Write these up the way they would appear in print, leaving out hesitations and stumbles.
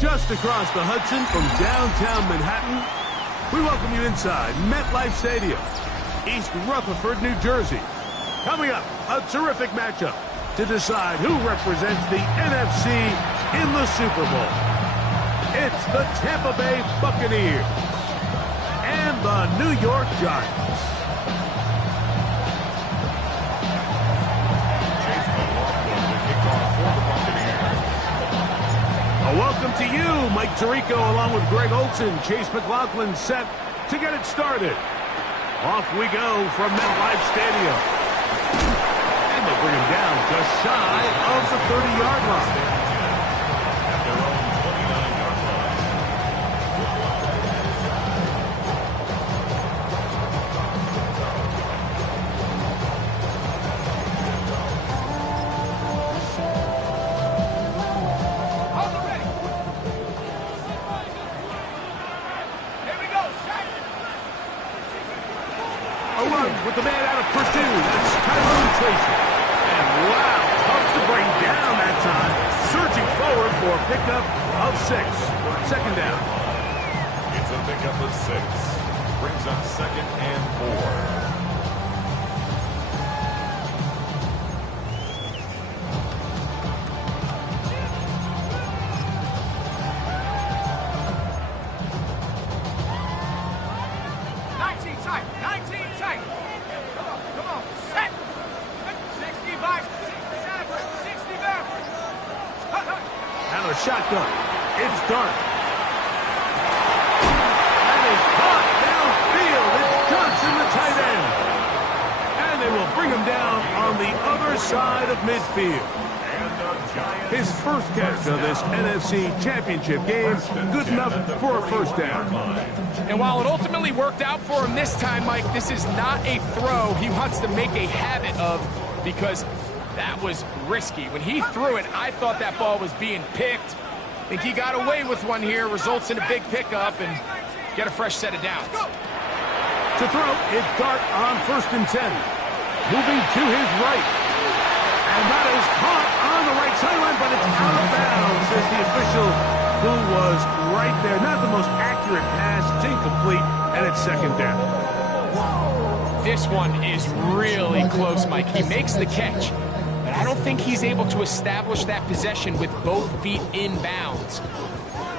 Just across the Hudson from downtown Manhattan, we welcome you inside MetLife Stadium, East Rutherford, New Jersey. Coming up, a terrific matchup to decide who represents the NFC in the Super Bowl. It's the Tampa Bay Buccaneers and the New York Giants. Welcome to you, Mike Tirico, along with Greg Olson. Chase McLaughlin set to get it started. Off we go from MetLife Stadium. And they bring him down just shy of the 30-yard line. At their own 29-yard line. With the man out of Purdue, that's Tyrone Tracy. And wow, tough to bring down that time. Surging forward for a pickup of 6. Second down. It's a pickup of 6. Brings up 2nd and 4. a shotgun. It's Dart. And it's caught downfield. It's Johnson, the tight end. And they will bring him down on the other side of midfield. His first catch of this NFC Championship game, good enough for a first down. And while it ultimately worked out for him this time, Mike, this is not a throw he wants to make a habit of, because that was risky. When he threw it, I thought that ball was being picked. I think he got away with one here, results in a big pickup, and get a fresh set of downs. To throw, it's Dart on 1st and 10. Moving to his right. And that is caught on the right sideline, but it's out of bounds, says the official, who was right there. Not the most accurate pass. It's incomplete, and it's 2nd down. This one is really close, Mike. He makes the catch, but I don't think he's able to establish that possession with both feet in bounds.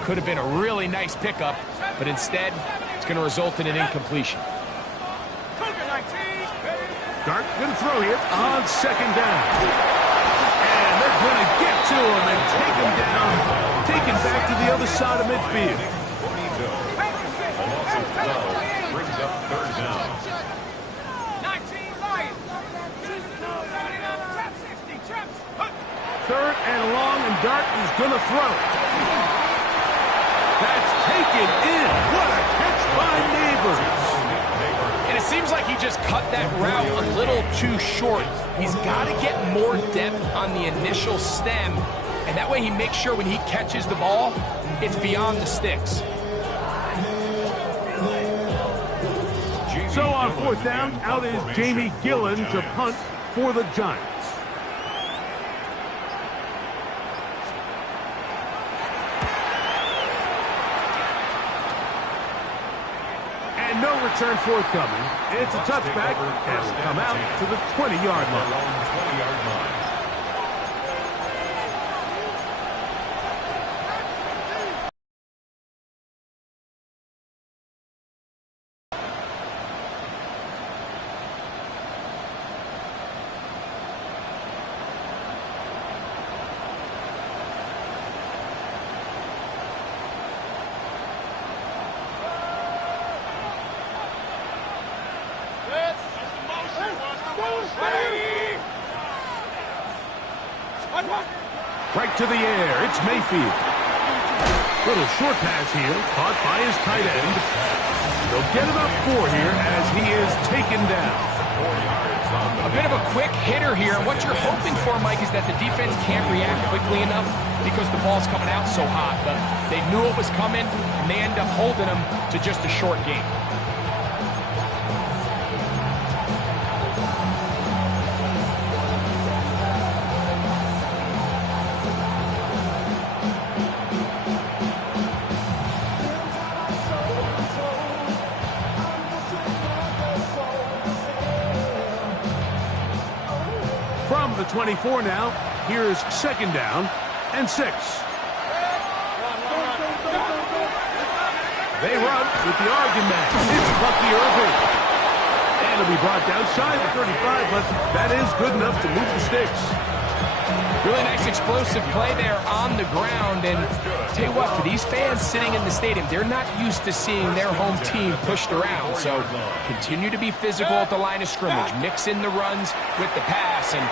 Could have been a really nice pickup, but instead, it's going to result in an incompletion. Dart going to throw here on 2nd down. And they're going to get to him and take him down, take him back to the other side of midfield. A loss of 12 brings up 3rd down. 3rd and long, and Dart is going to throw. That's taken in. What a catch by Neighbors. And it seems like he just cut that route a little too short. He's got to get more depth on the initial stem, and that way he makes sure when he catches the ball, it's beyond the sticks. So on 4th down, out is Jamie Gillen to punt for the Giants. No return forthcoming. It's a touchback, and will come out to the 20-yard line. Right to the air. It's Mayfield. Little short pass here, caught by his tight end. They'll get about 4 here as he is taken down. A bit of a quick hitter here. What you're hoping for, Mike, is that the defense can't react quickly enough because the ball's coming out so hot. But they knew it was coming, and they end up holding him to just a short game. From the 24 now, here's 2nd down and 6. They run with the argument. It's Bucky Irving. And it'll be brought down shy of the 35, but that is good enough to move the sticks. Really nice explosive play there on the ground. And tell you what, for these fans sitting in the stadium, they're not used to seeing their home team pushed around. So continue to be physical at the line of scrimmage. Mix in the runs with the pass. And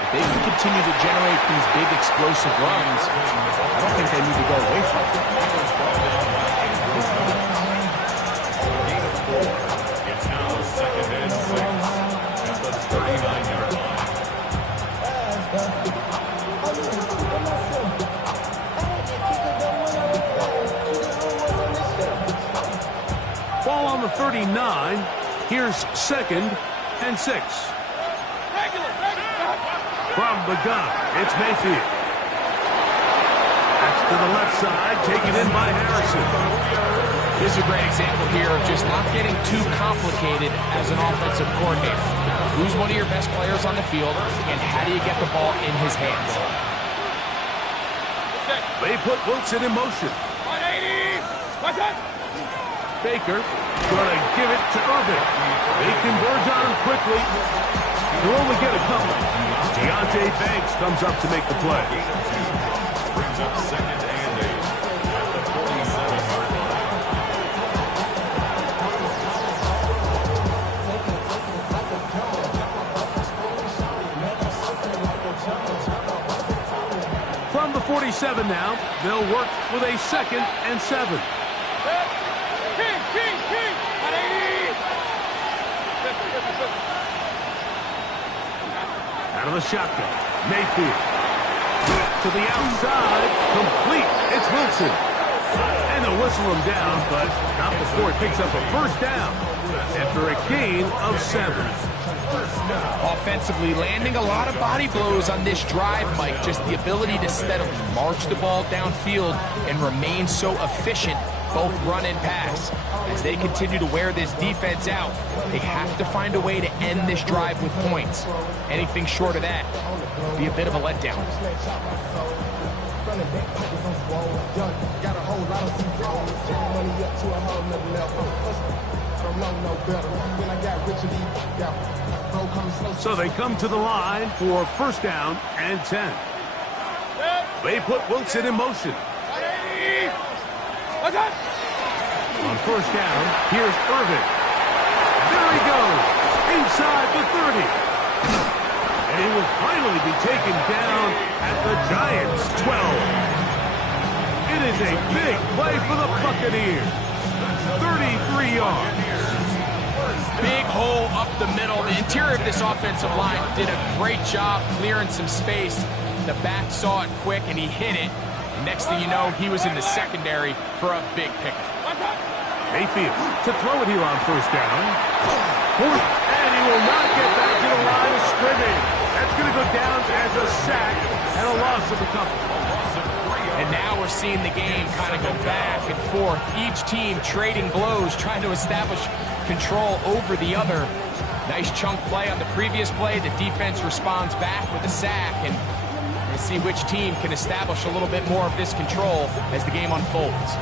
if they can continue to generate these big explosive runs, I don't think they need to go away from it. It's now 2nd and 6 at the 39-yard line. Ball on the 39. Here's 2nd and 6. From the gun, it's Mayfield. That's to the left side, taken in by Harrison. This is a great example here of just not getting too complicated as an offensive coordinator. Who's one of your best players on the field, and how do you get the ball in his hands? They put Wilson in motion. 180! What's that? Baker going to give it to Irving. They converge on him quickly. He'll only get a couple. Deontay Banks comes up to make the play. Brings up 2nd and From the 47 now, they'll work with a 2nd and 7. Out of the shotgun, Mayfield. To the outside, complete. It's Wilson. And they'll whistle him down, but not before he picks up a first down after a gain of 7. Offensively, landing a lot of body blows on this drive, Mike. Just the ability to steadily march the ball downfield and remain so efficient, both run and pass. As they continue to wear this defense out, they have to find a way to end this drive with points. Anything short of that would be a bit of a letdown. So they come to the line for first down and 10. They put Wilson in motion. On first down, here's Irvin. There he goes, inside the 30. And he will finally be taken down at the Giants' 12. It is a big play for the Buccaneers. 33 yards. Big hole up the middle. The interior of this offensive line did a great job clearing some space. The back saw it quick, and he hit it. And next thing you know, he was in the secondary for a big pickup. Mayfield to throw it here on first down. Fourth, and he will not get back to the line of scrimmage. That's going to go down as a sack and a loss of a couple. And now we're seeing the game kind of go back and forth. Each team trading blows, trying to establish control over the other. Nice chunk play on the previous play. The defense responds back with a sack, and we'll see which team can establish a little bit more of this control as the game unfolds.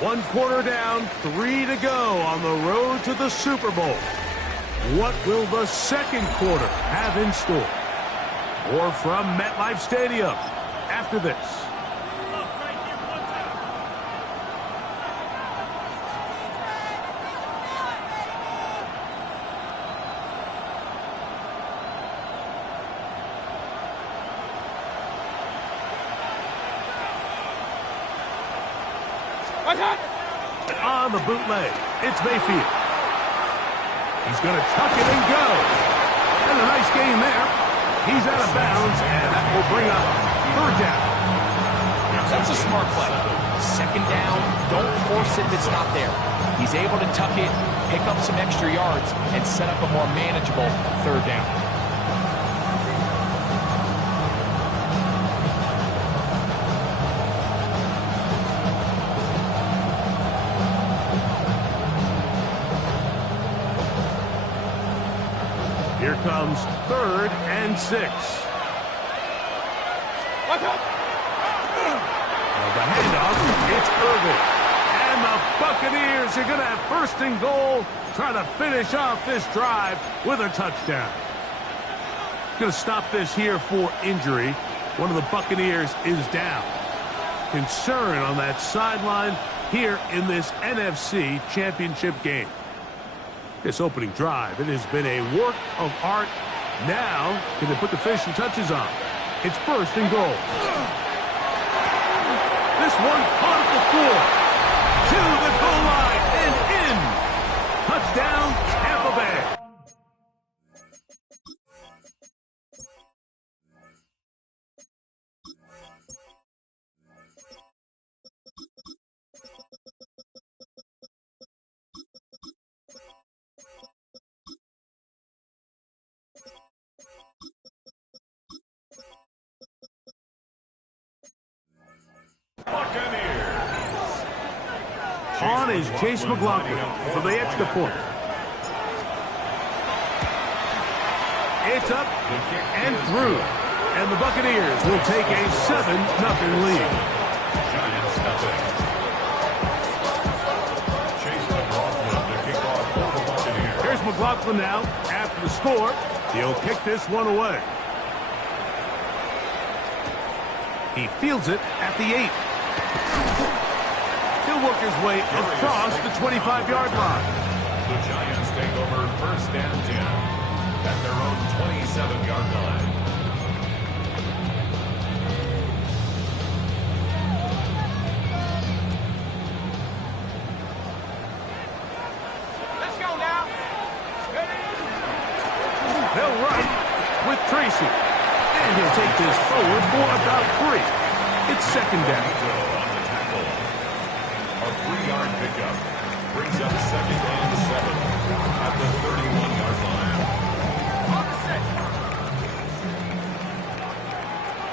One quarter down, 3 to go on the road to the Super Bowl. What will the second quarter have in store? More from MetLife Stadium after this. On the bootleg, it's Mayfield. He's going to tuck it and go. And a nice gain there. He's out of bounds, and that will bring up third down. That's a smart play. Second down, don't force it if it's not there. He's able to tuck it, pick up some extra yards, and set up a more manageable third down. Here comes 3rd and 6. Watch out! The handoff, it's Irvin. And the Buccaneers are going to have 1st and goal, trying to finish off this drive with a touchdown. Going to stop this here for injury. One of the Buccaneers is down. Concern on that sideline here in this NFC Championship game. This opening drive, it has been a work of art. Now, can they put the finishing touches on? It's 1st and goal. This one caught at the floor. To the goal line and in. Touchdown, Tampa Bay. On is Chase McLaughlin for the extra point. It's up and through. And the Buccaneers will take a 7-0 lead. Giants nothing. Chase McLaughlin to kick off for the Buccaneers. Here's McLaughlin now after the score. He'll kick this one away. He fields it at the 8. He'll He'll work his way across the 25-yard line. The Giants take over first and 10 at their own 27-yard line. Let's go now. They'll run with Tracy. And he'll take this forward for about 3. It's second down. On the tackle. A 3-yard pickup brings up second and 7 at the 31-yard line. On the set.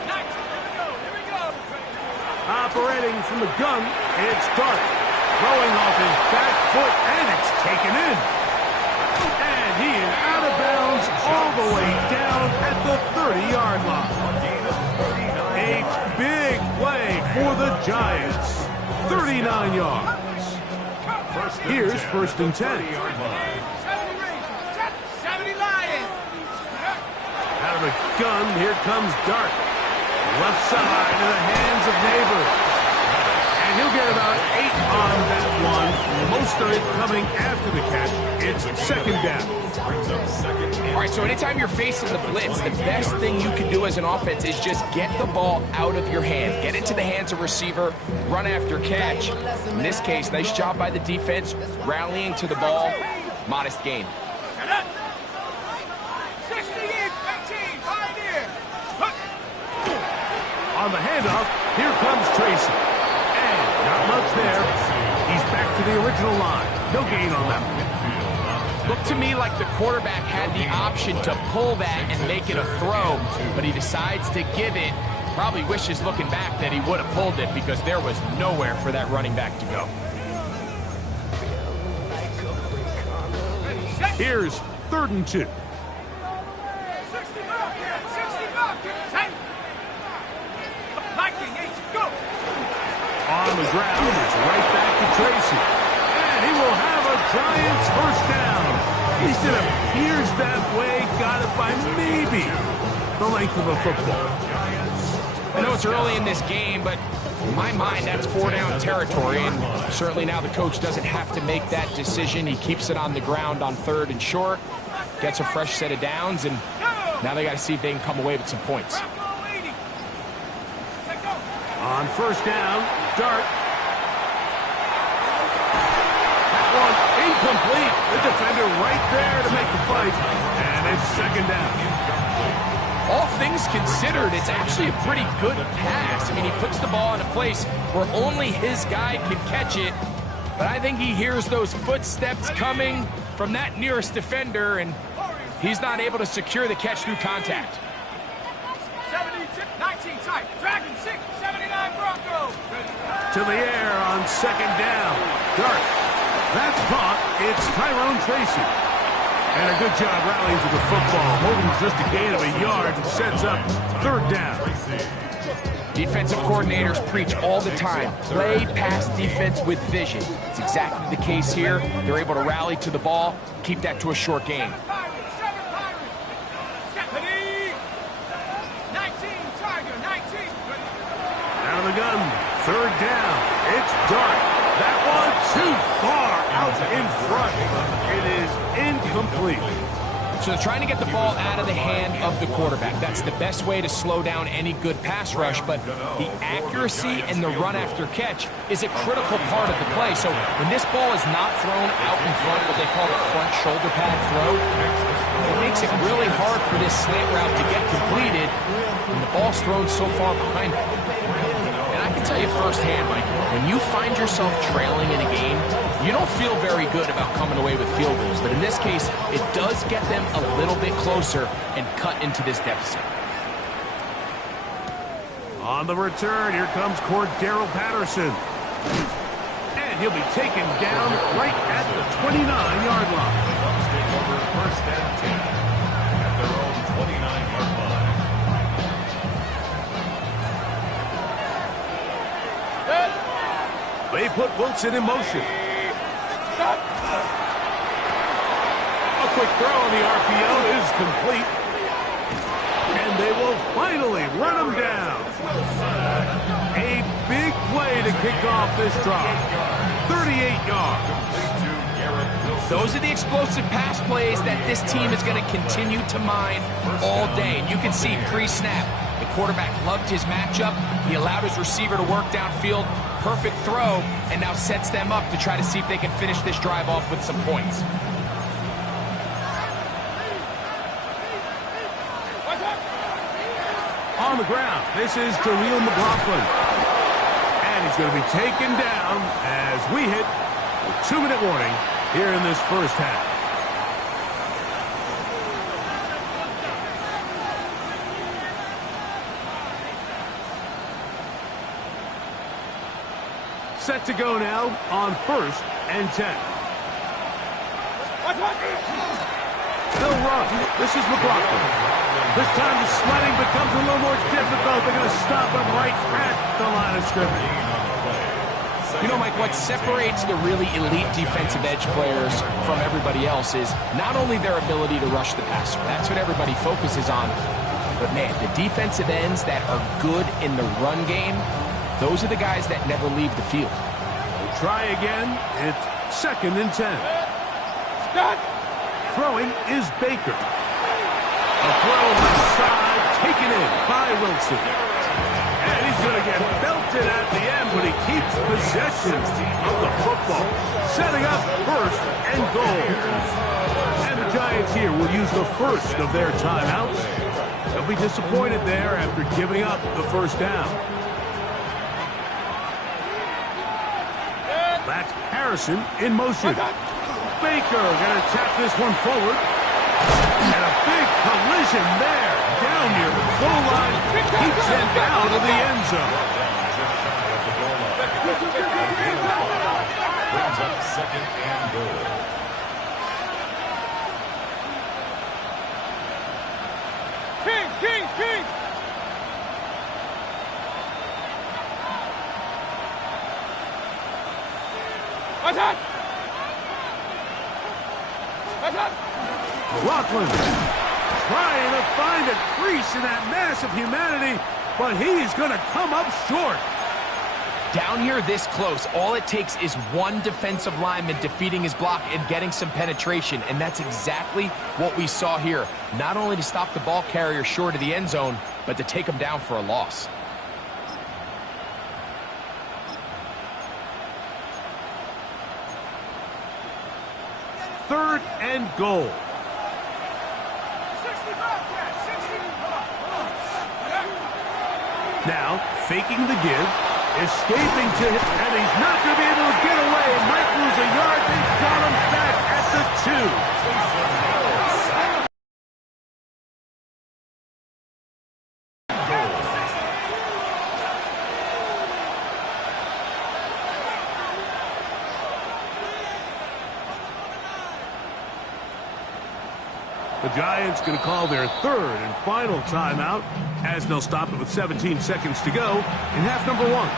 Nice. Here we go. Operating from the gun, it's Dart. Throwing off his back foot, and it's taken in. And he is out of bounds all the way down at the 30-yard line. A big play for the Giants. 39 yards. Here's first and 10. 70 Lions. Out of the gun, here comes Dart. Left side in the hands of Neighbor. And he'll get about 8 on that one. Most of it coming after the catch. It's second down. All right, so anytime you're facing the blitz, the best thing you can do as an offense is just get the ball out of your hand. Get it to the hands of receiver, run after catch. In this case, nice job by the defense, rallying to the ball. Modest gain. 60 in, 18, Pioneer. On the handoff, here comes Tracy. And not much there. He's back to the original line. No gain on that one. Looked to me like the quarterback had the option to pull that and make it a throw, but he decides to give it. Probably wishes looking back that he would have pulled it because there was nowhere for that running back to go. Here's third and 2. 60 back, 60 back. Liking, go. On the ground, it's right back to Tracy. And he will have a Giants first down. At least it appears that way. Got it by maybe the length of a football. I know it's early in this game, but in my mind, that's 4-down territory. And certainly now the coach doesn't have to make that decision. He keeps it on the ground on 3rd and short, gets a fresh set of downs, and now they got to see if they can come away with some points. On first down, Dart. That one incomplete. The defender right there to make the fight. And it's second down. All things considered, it's actually a pretty good pass. I mean, he puts the ball in a place where only his guy can catch it. But I think he hears those footsteps coming from that nearest defender, and he's not able to secure the catch through contact. 19 tight. Dragon 6, 79 Broncos. To the air on second down. Dart. That's caught. It's Tyrone Tracy. And a good job rallying to the football. Holding just a gain of a yard and sets up third down. Defensive coordinators preach all the time. Play pass defense with vision. It's exactly the case here. They're able to rally to the ball, keep that to a short gain. Out of the gun, third down. It's Dart. That one too far out in front. It is incomplete. So they're trying to get the ball out of the hand of the quarterback. That's the best way to slow down any good pass rush, but the accuracy and the run after catch is a critical part of the play. So when this ball is not thrown out in front, what they call a front shoulder pad throw, it makes it really hard for this slant route to get completed when the ball's thrown so far behind it. And I can tell you firsthand, Mike, when you find yourself trailing in a game, you don't feel very good about coming away with field goals. But in this case, it does get them a little bit closer and cut into this deficit. On the return, here comes Cordero Patterson. And he'll be taken down right at the 29-yard line. Take over first and 10 at their own 29-yard line. They put Wilson in motion. A quick throw on the RPO is complete. And they will finally run him down. A big play to kick off this drive. 38 yards. Those are the explosive pass plays that this team is going to continue to mine all day. And you can see pre-snap, the quarterback loved his matchup. He allowed his receiver to work downfield. Perfect throw, and now sets them up to try to see if they can finish this drive off with some points. On the ground, this is Darrell McLaughlin. And he's going to be taken down as we hit a 2-minute warning here in this first half. Set to go now on 1st and 10. They'll run. This is McLaughlin. This time the sledding becomes a little more difficult. They're going to stop him right at the line of scrimmage. You know, Mike, what separates the really elite defensive edge players from everybody else is not only their ability to rush the passer. That's what everybody focuses on. But, man, the defensive ends that are good in the run game, those are the guys that never leave the field. We'll try again. It's 2nd and 10. Stop. Throwing is Baker. A throw left side, taken in by Wilson. And he's going to get belted at the end, but he keeps possession of the football. Setting up 1st and goal. And the Giants here will use the first of their timeouts. They'll be disappointed there after giving up the first down. That's Harrison in motion. Baker going to tap this one forward. And a big collision there. Down near the goal line. Keeps it out of the end zone. Brings up 2nd and goal. Kings! Attack! Rockland trying to find a crease in that mass of humanity, but he's going to come up short. Down here this close, all it takes is one defensive lineman defeating his block and getting some penetration, and that's exactly what we saw here. Not only to stop the ball carrier short of the end zone, but to take him down for a loss. Third and goal. Now, faking the give, escaping to him, and he's not going to be able to get away. Might lose a yard. They've got him back at the 2. The Giants going to call their 3rd and final timeout as they'll stop it with 17 seconds to go in half number 1.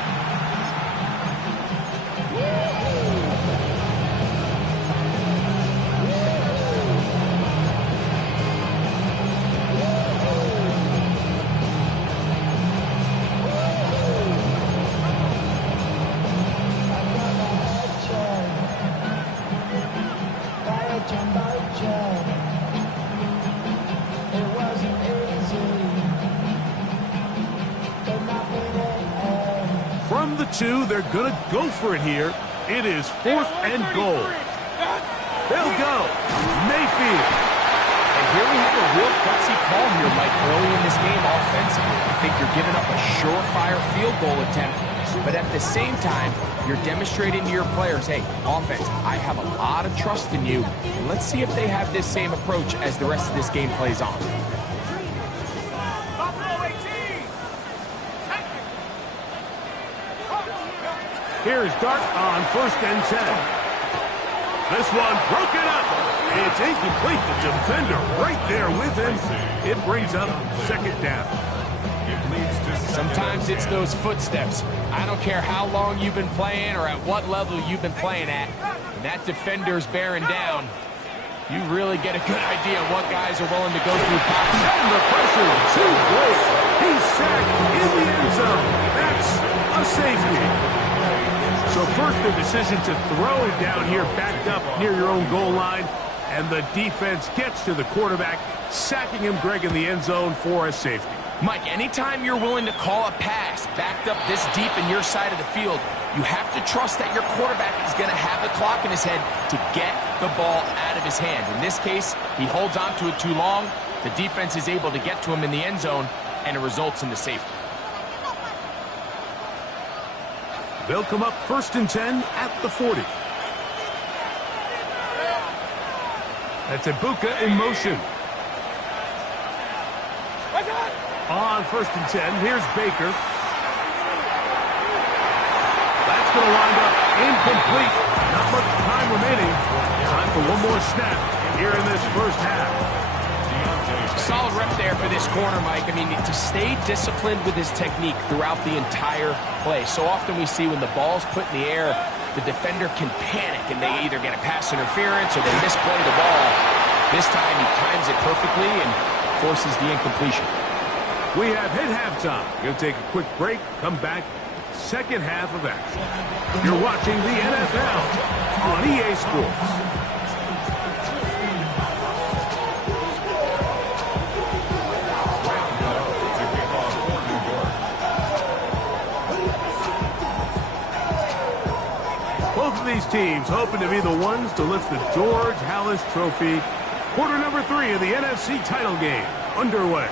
From the 2, they're going to go for it here. It is 4th and goal. They'll go. Mayfield. And here we have a real gutsy call here, Mike, early in this game offensively. I think you're giving up a surefire field goal attempt, but at the same time, you're demonstrating to your players, hey, offense, I have a lot of trust in you, and let's see if they have this same approach as the rest of this game plays on. Here's Dart on 1st and 10. This one broken up. It's incomplete. The defender right there with him. It brings up 2nd down. Sometimes it's those footsteps. I don't care how long you've been playing or at what level you've been playing at. When that defender's bearing down, you really get a good idea of what guys are willing to go through. And the pressure too great. He's sacked in the end zone. That's a safety. So first, the decision to throw it down here backed up near your own goal line. And the defense gets to the quarterback, sacking him, Greg, in the end zone for a safety. Mike, anytime you're willing to call a pass backed up this deep in your side of the field, you have to trust that your quarterback is going to have the clock in his head to get the ball out of his hand. In this case, he holds on to it too long. The defense is able to get to him in the end zone, and it results in the safety. They'll come up 1st and 10 at the 40. That's Ibuka in motion. On 1st and 10, here's Baker. That's going to wind up incomplete. Not much time remaining. Time for one more snap here in this first half. Solid rep there for this corner, Mike. I mean, to stay disciplined with his technique throughout the entire play. So often we see when the ball's put in the air, the defender can panic and they either get a pass interference or they misplay the ball. This time he times it perfectly and forces the incompletion. We have hit halftime. Going to take a quick break, come back, second half of action. You're watching the NFL on EA Sports. Both of these teams hoping to be the ones to lift the George Halas Trophy. Quarter number 3 of the NFC title game underway.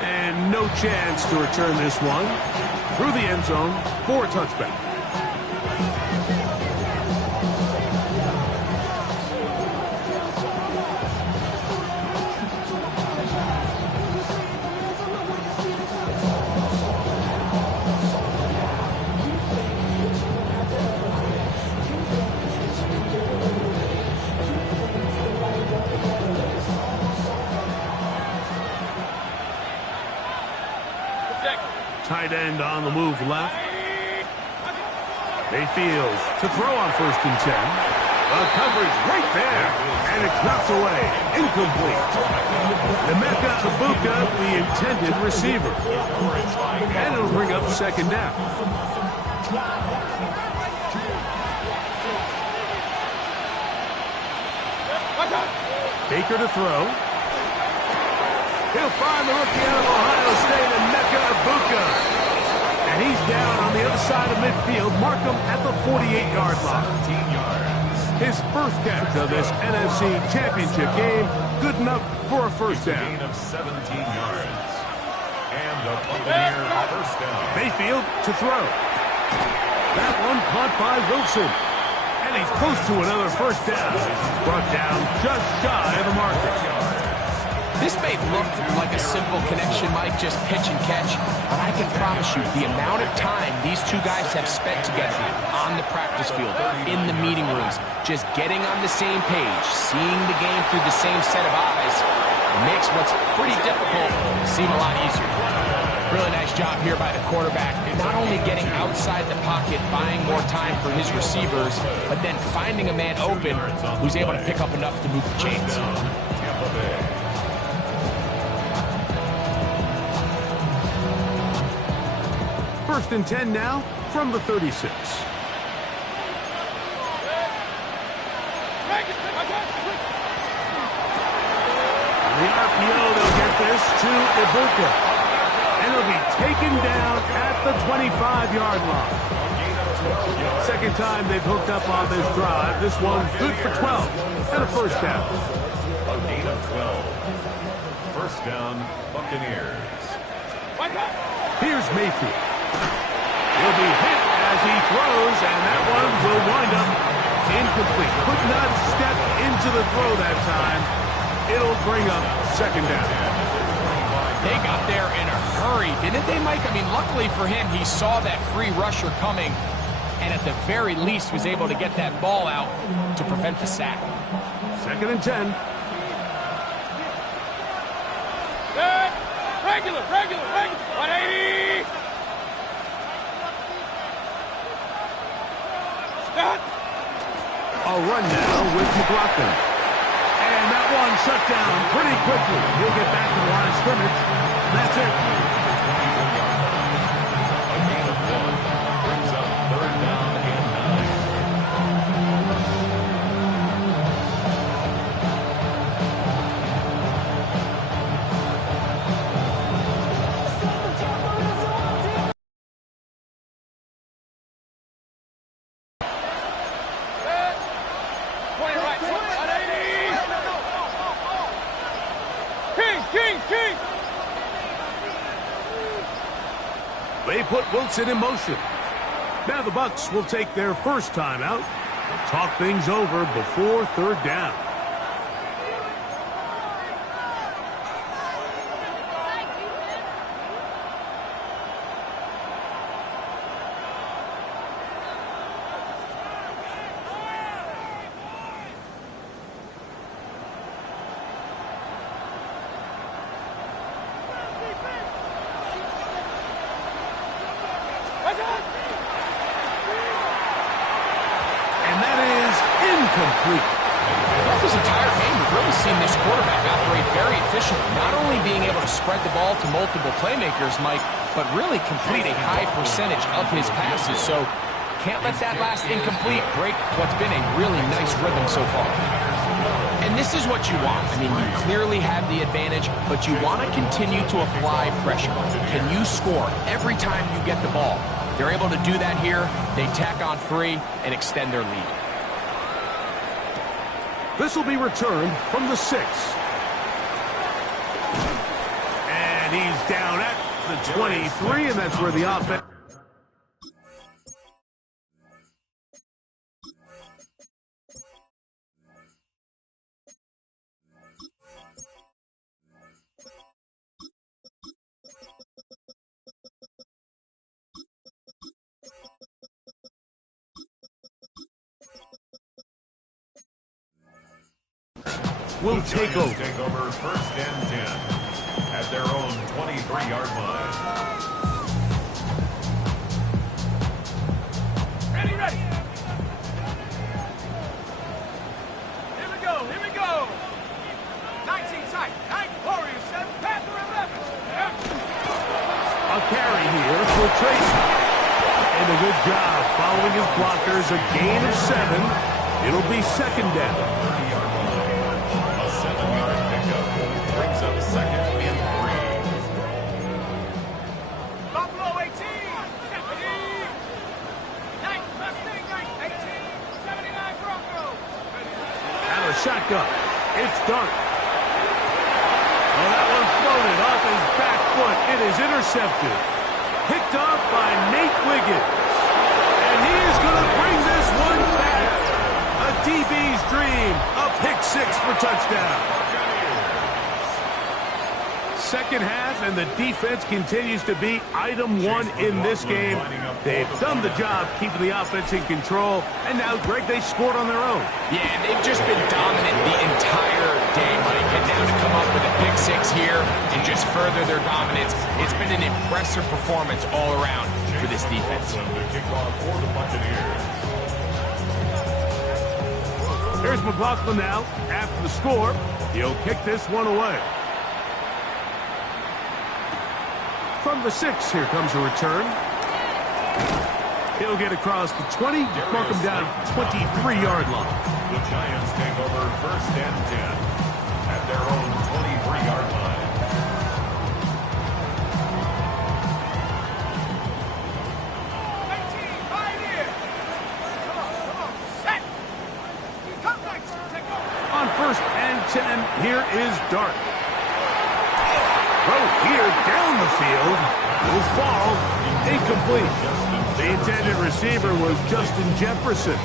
And no chance to return this one through the end zone for a touchback. Tight end on the move left. Mayfield to throw on 1st and 10. The coverage right there. And it cuts away. Incomplete. Emeka Ibuka, the intended receiver. And it'll bring up 2nd down. Baker to throw. He'll find the rookie out of Ohio State, Emeka Ibuka. And he's down on the other side of midfield. Mark him at the 48-yard line. His first catch of this NFC Championship game. Good enough for a first down. Gain of 17 yards. And the Buccaneers first down. Mayfield to throw. That one caught by Wilson. And he's close to another first down. He's brought down just shy of the marker. This may look like a simple connection, Mike, just pitch and catch, but I can promise you the amount of time these two guys have spent together on the practice field, in the meeting rooms, just getting on the same page, seeing the game through the same set of eyes, it makes what's pretty difficult seem a lot easier. Really nice job here by the quarterback, not only getting outside the pocket, buying more time for his receivers, but then finding a man open who's able to pick up enough to move the chains. 1st and 10 now from the 36. The RPO, they'll get this to Ibuka. And it'll be taken down at the 25-yard line. Second time they've hooked up on this drive. This one good for 12 and a first down. A gain of 12. First down, Buccaneers. Here's Mayfield. He'll be hit as he throws, and that one will wind up incomplete. Could not step into the throw that time. It'll bring up 2nd down. They got there in a hurry, didn't they, Mike? I mean, luckily for him, he saw that free rusher coming, and at the very least was able to get that ball out to prevent the sack. 2nd and 10. Regular. 180. Stop. A run now with McLaughlin. And that one shut down pretty quickly. He'll get back to the line of scrimmage. And that's it. A gain of 1. put Wilson in motion. Now the Bucs will take their first timeout and talk things over before third down. Complete. Throughout this entire game, we've really seen this quarterback operate very efficiently, not only being able to spread the ball to multiple playmakers, Mike, but really complete a high percentage of his passes. So can't let that last incomplete break what's been a really nice rhythm so far. And this is what you want. I mean, you clearly have the advantage, but you want to continue to apply pressure. Can you score every time you get the ball? They're able to do that here. They tack on 3 and extend their lead. This will be returned from the 6. And he's down at the 23, and that's where the offense... will take over. Take over first and 10 at their own 23-yard line. Ready, ready. Here we go, here we go. 19 tight, 9 Warriors, 7 Panther 11. A carry here for Tracy. And a good job following his blockers. A gain of 7. It'll be second down. Brings up second and 3. Buffalo 18. 79, 18, 79 Broncos. And a shotgun. It's Dart. Oh, that one floated off his back foot. It is intercepted. Picked off by Nate Wiggins. And he is going to bring this one back. A DB's dream. A pick 6 for touchdown. Second half, and the defense continues to be item 1 in this game. They've done the job keeping the offense in control, and now, Greg, they scored on their own. Yeah, they've just been dominant the entire day, Mike, and now to come up with a pick 6 here and just further their dominance, it's been an impressive performance all around for this defense. The kickoff for the Buccaneers. Here's McLaughlin now. After the score, he'll kick this one away. From the 6, here comes a return. He'll get across the 20, mark him down 23-yard line. The Giants take over first and 10 at their own 23-yard line. On first and 10, here is Dart. Throw here down the field. Will fall. Incomplete. The intended receiver was Justin Jefferson.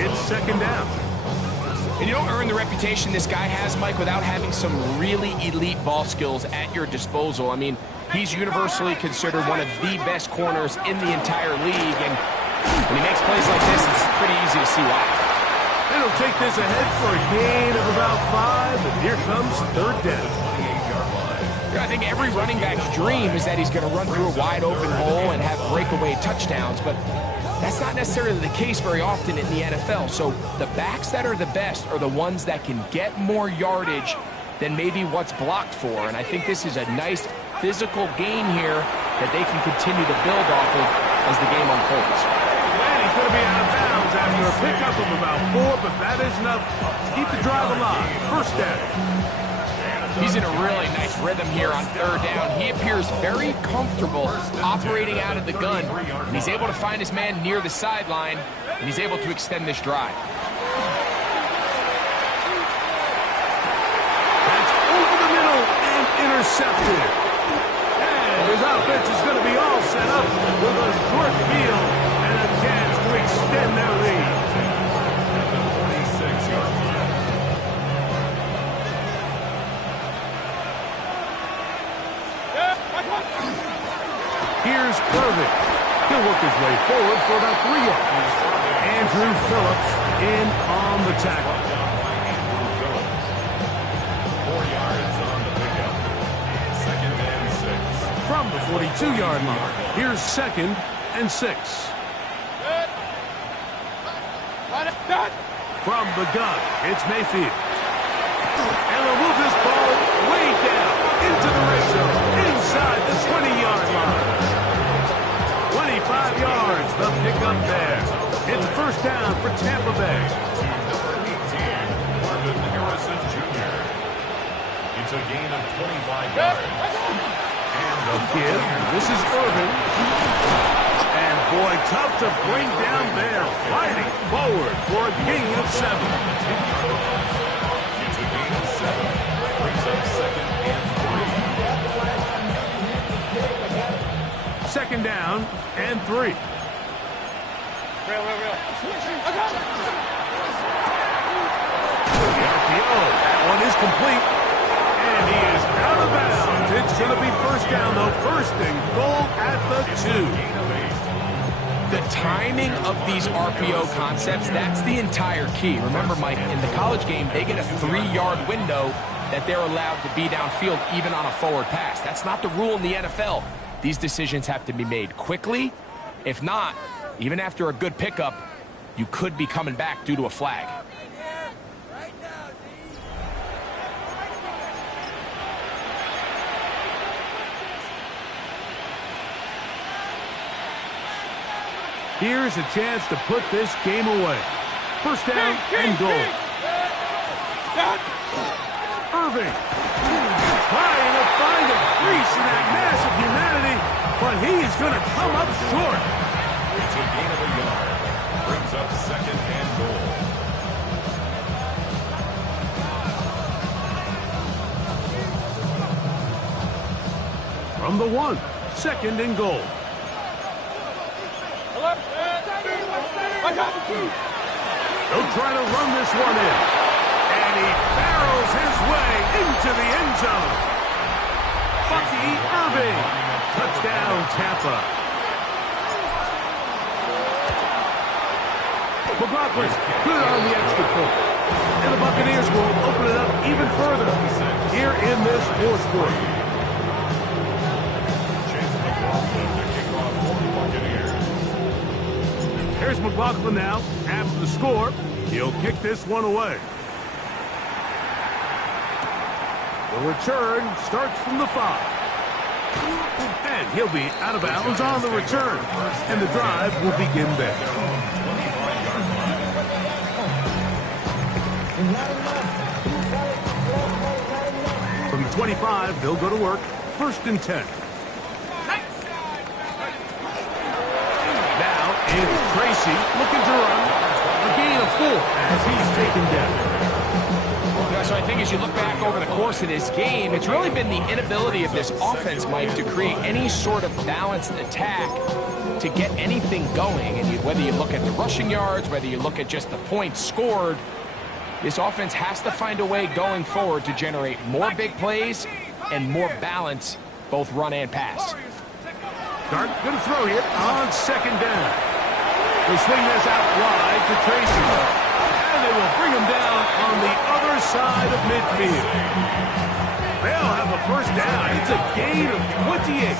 It's second down. And you don't earn the reputation this guy has, Mike, without having some really elite ball skills at your disposal. I mean, he's universally considered one of the best corners in the entire league. And when he makes plays like this, it's pretty easy to see why. And he'll take this ahead for a gain of about 5. And here comes third down. I think every running back's dream is that he's going to run through a wide open hole and have breakaway touchdowns, but that's not necessarily the case very often in the NFL. So the backs that are the best are the ones that can get more yardage than maybe what's blocked for. And I think this is a nice physical gain here that they can continue to build off of as the game unfolds. And he's going to be out of bounds after a pickup of about 4, but that is enough to keep the drive alive. First down. He's in a really nice rhythm here on third down. He appears very comfortable operating out of the gun, and he's able to find his man near the sideline, and he's able to extend this drive. That's over the middle and intercepted. And His offense is going to be all set up with a short field and a chance to extend their lead. At the 46-yard line. Here's Irving. He'll work his way forward for about 3 yards. Andrew Phillips in on the tackle. 4 yards on the pickup. 2nd and 6. From the 42-yard line, here's 2nd and 6. From the gun, it's Mayfield. And they'll move this ball way down into the red zone, inside the 20-yard line. 25 yards, the pickup there. It's first down for Tampa Bay. Marvin Harrison Jr. It's a gain of 25 yards. And the Give. This is Irving. And boy, tough to bring down there. Fighting forward for a gain of 7. It's a gain of 7. Brings up 2nd and 3. 2nd down and 3. The RPO. That one is complete. And he is out of bounds. It's going to be first down, though. First and goal at the 2. The timing of these RPO concepts, that's the entire key. Remember, Mike, in the college game, they get a 3-yard window that they're allowed to be downfield even on a forward pass. That's not the rule in the NFL. These decisions have to be made quickly. If not, even after a good pickup, you could be coming back due to a flag. Here's a chance to put this game away. First down and goal. Irving trying to find a crease in that mass of humanity, but he's going to come up short. It's a gain of a yard. Brings up 2nd and goal. From the 1, 2nd and goal. They'll try to run this one in. And he barrels his way into the end zone. Bucky Irving. Touchdown, Tampa. McLaughlin good on the extra point. And the Buccaneers will open it up even further here in this 4th quarter. Chase McLaughlin to kick off for the Buccaneers. Here's McLaughlin now. After the score, he'll kick this one away. The return starts from the 5. And he'll be out of bounds on the return. And the drive will begin there. From the 25, they'll go to work. 1st and 10. Now it's Tracy looking to run. A gain of 4 as he's taken down. So I think as you look back over the course of this game, it's really been the inability of this offense, Mike, to create any sort of balanced attack to get anything going. And whether you look at the rushing yards, whether you look at just the points scored, this offense has to find a way going forward to generate more big plays and more balance, both run and pass. Dart going to throw here on 2nd down. They'll swing this out wide to Tracy. And they will bring him down on the other side of midfield. They'll have a first down. It's a gain of 28.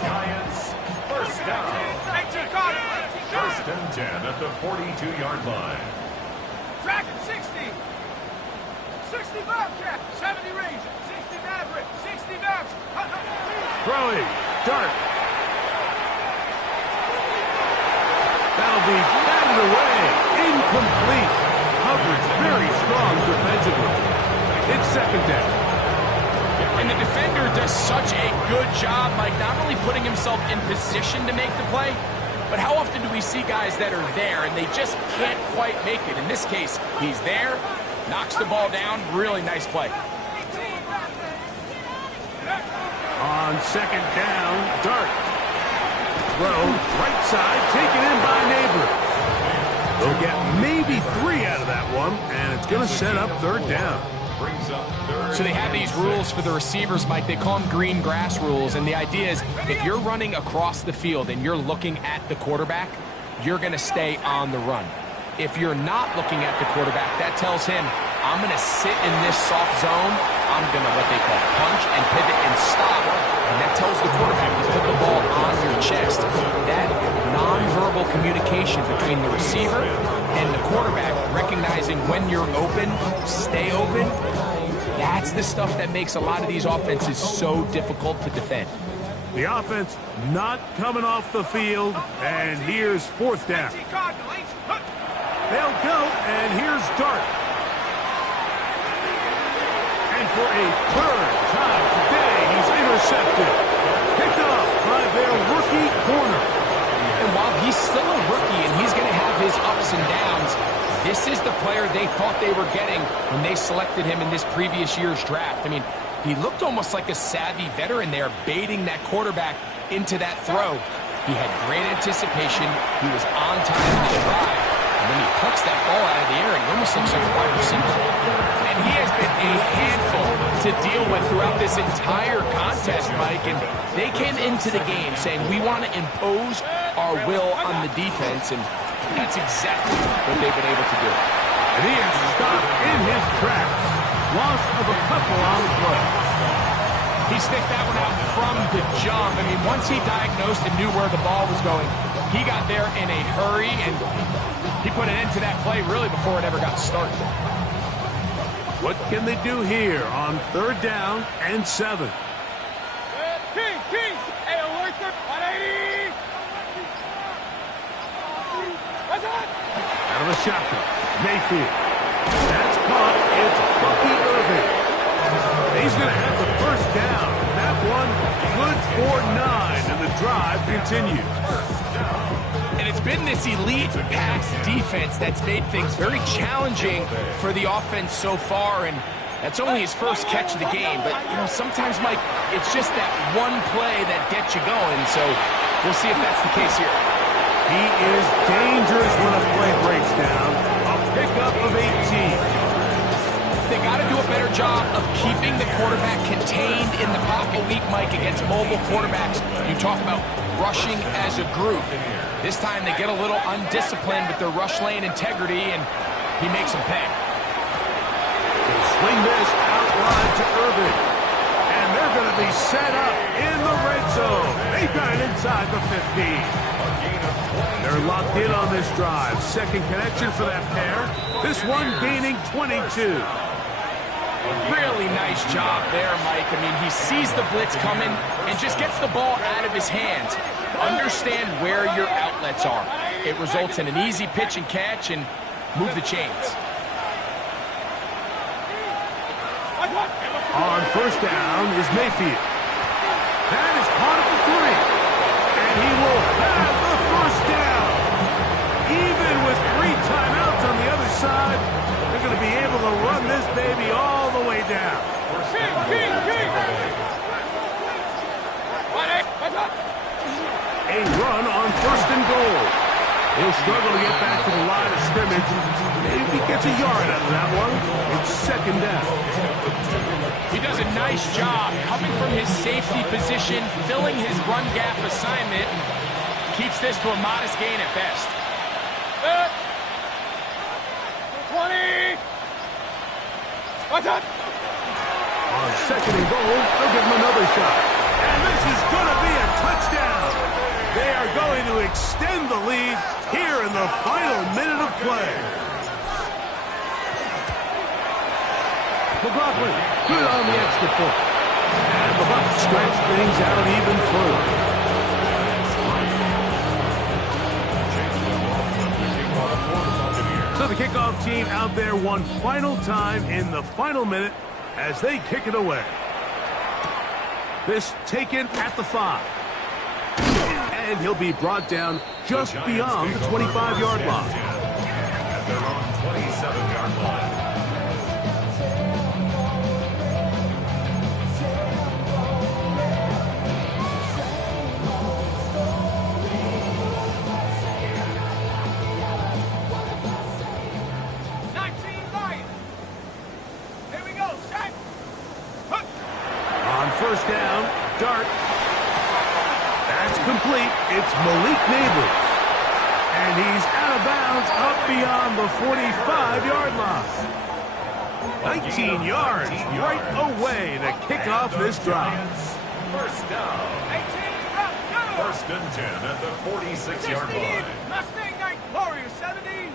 Giants, first down. 1st and 10 at the 42-yard line. Track him, 60. 60 Bobcat, 70 Ranger, 60 Maverick, 60 Mavs. Throwing. Dart. That'll be batted away. Incomplete. Coverage very strong defensively. It's 2nd down. And the defender does such a good job, Mike, not only putting himself in position to make the play, but how often do we see guys that are there and they just can't quite make it? In this case, he's there, knocks the ball down. Really nice play. On On second down, Dart. Throw, right side, taken in by Neighbor. They'll get maybe 3 out of that one, and it's going to set up third down. So they have these rules for the receivers, Mike. They call them green grass rules, and the idea is if you're running across the field and you're looking at the quarterback, you're going to stay on the run. If you're not looking at the quarterback, that tells him, I'm going to sit in this soft zone. I'm going to what they call punch and pivot and stop. And that tells the quarterback to put the ball on your chest. That nonverbal communication between the receiver and the quarterback, recognizing when you're open, stay open, that's the stuff that makes a lot of these offenses so difficult to defend. The offense not coming off the field, and here's fourth down. They'll go, and here's Dart. And for a third time today, he's intercepted. Picked up by their rookie corner. And while he's still a rookie and he's going to have his ups and downs, this is the player they thought they were getting when they selected him in this previous year's draft. I mean, he looked almost like a savvy veteran there, baiting that quarterback into that throw. He had great anticipation. He was on time to the drive. And then he puts that ball out of the air, and he almost looks like a wide receiver. And he has been a handful to deal with throughout this entire contest, Mike. And they came into the game saying, we want to impose our will on the defense, and that's exactly what they've been able to do. And he is stopped in his tracks. Loss of a couple on the play. He sniffed that one out from the jump. I mean, once he diagnosed and knew where the ball was going, he got there in a hurry, and he put an end to that play really before it ever got started. What can they do here on third down and 7? King, hey, alert, 180. What's that? Out of the shotgun, Mayfield. That's caught. It's Bucky Irving. He's going to have the first down. That one good for 9, and the drive continues. And it's been this elite pass defense that's made things very challenging for the offense so far, and that's only his first catch of the game. But, you know, sometimes, Mike, it's just that one play that gets you going, so we'll see if that's the case here. He is dangerous when a play breaks down. A pickup of 18. They got to do a better job of keeping the quarterback contained in the pocket weak, Mike, against mobile quarterbacks. You talk about rushing as a group. This time they get a little undisciplined with their rush lane integrity, and he makes them pay. They'll swing this out wide to Irving. And they're going to be set up in the red zone. They've got it inside the 15. They're locked in on this drive. Second connection for that pair. This one gaining 22. Really nice job there, Mike. I mean, he sees the blitz coming and just gets the ball out of his hands. Understand where your outlets are. It results in an easy pitch and catch and move the chains. On first down is Mayfield. That is caught at the 3. And he will have the first down. Even with 3 timeouts on the other side, they're going to be able to run this baby all the way down. A run on first and goal. He'll struggle to get back to the line of scrimmage. Maybe gets a yard out of that one. It's second down. He does a nice job coming from his safety position, filling his run gap assignment, and keeps this to a modest gain at best. 20. What's up? On second and goal, they'll give him another shot. And this is going to be a touchdown. They are going to extend the lead here in the final minute of play. McLaughlin, good on the extra point. And the Bucs stretch things out even further. So the kickoff team out there one final time in the final minute as they kick it away. This taken at the 5. And he'll be brought down just beyond the 25-yard line. At their own 27-yard line. dart. That's complete. It's Malik Neighbors. And he's out of bounds up beyond the 45-yard line. 19 yards right away to kick off this drive. First down. 1st and 10 at the 46-yard line. Mustang 9, Warrior 70.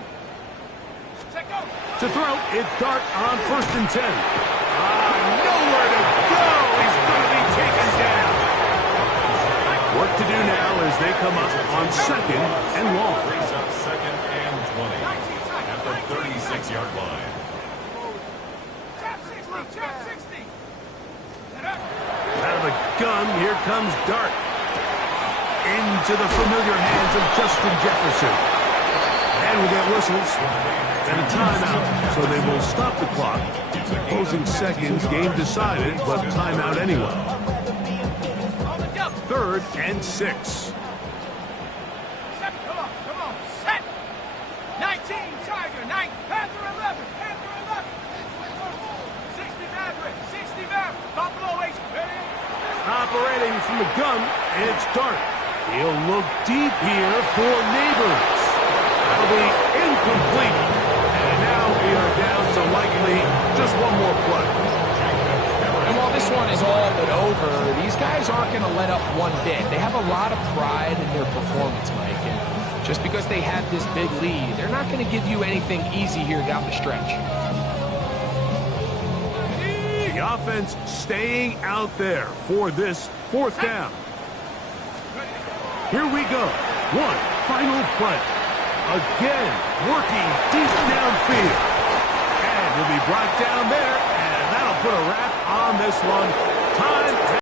Check out. To throw, it's Dart on 1st and 10. Nowhere to go. He's going to be taken down. Work to do now as they come up on 2nd and long. Brings up 2nd and 20 at the 36-yard line. Trap 60. Out of the gun, here comes Dart. Into the familiar hands of Justin Jefferson. And we'll get whistles and a timeout, so they will stop the clock. Closing seconds, game decided, but timeout anyway. 3rd and 6. Come on, set. 19, Tiger, 9, Panther 11, 60 Maverick, 60 Maverick, Buffalo H, ready? Operating from the gun, it's Dart. He'll look deep here for Neighbors. That'll be incomplete. And now we are down to likely just one more play. And while this one is all but over, these guys aren't going to let up one bit. They have a lot of pride in their performance, Mike. And just because they have this big lead, they're not going to give you anything easy here down the stretch. The offense staying out there for this 4th down. Here we go. One final play. Again, working deep downfield. And he'll be brought down there, and that'll put a wrap on this one. Time